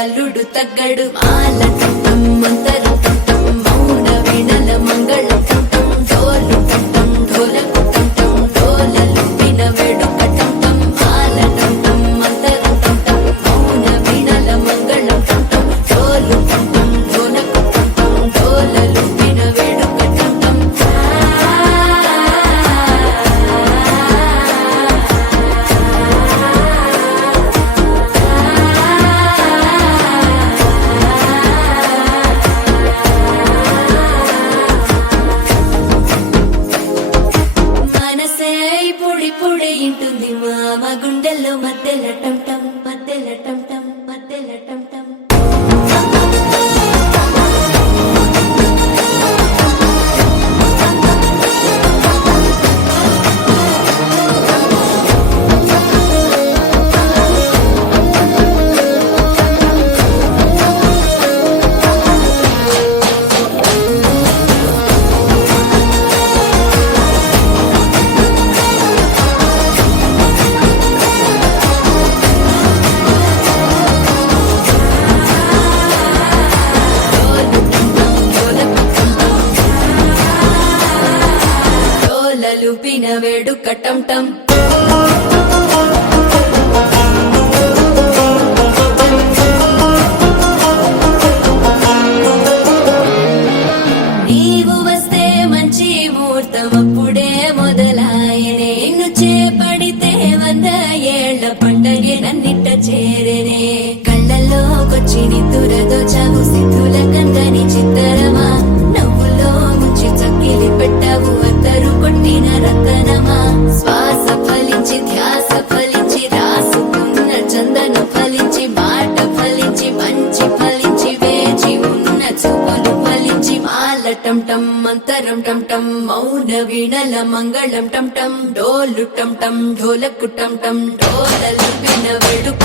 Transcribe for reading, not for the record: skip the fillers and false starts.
అల్లుడు తగ్గడు మాల టం మంతర టం మౌన వీణల మంగళ టం డోలు టం ఢోలకు టం డోలలు విన వేడుక టం మాల టం మంతర టం మౌన వీణల మంగళ టం డోలు టం ఢోలకు టం డోలలు విన వేడుక టం పొడి ఇంటుంది మామ గుండెల్లో మధ్యల టం టం మధ్యల టం టం మధ్యల టం టం లూపిన వేడుక టం టం నీవు వస్తే మంచి ముహూర్తం అప్పుడే మొదలాయనే నిన్ను చేపడితే 100 ఏళ్ల పండగే నన్నిట్ట చేరనే కళ్ళల్లోకొచ్చి నిద్దురదో చావు సిద్ధుల కందని చిత్తరమా నవ్వులో ముంచి చక్కిలి పెట్టావు అద్దరు కొట్టిన రతనమా శ్వాస ఫలించి ధ్యాస ఫలించి రాసుకున్న చందన ఫలించి మాట ఫలించి మంచి ఫలించి వేచి ఉన్న చూపులు ఫలించి మాల టం టం మంతరం టం టం మౌన వీణల మంగళం టం టం డోలు టం టం ఢోలకు టం టం డోలలు విన వేడుక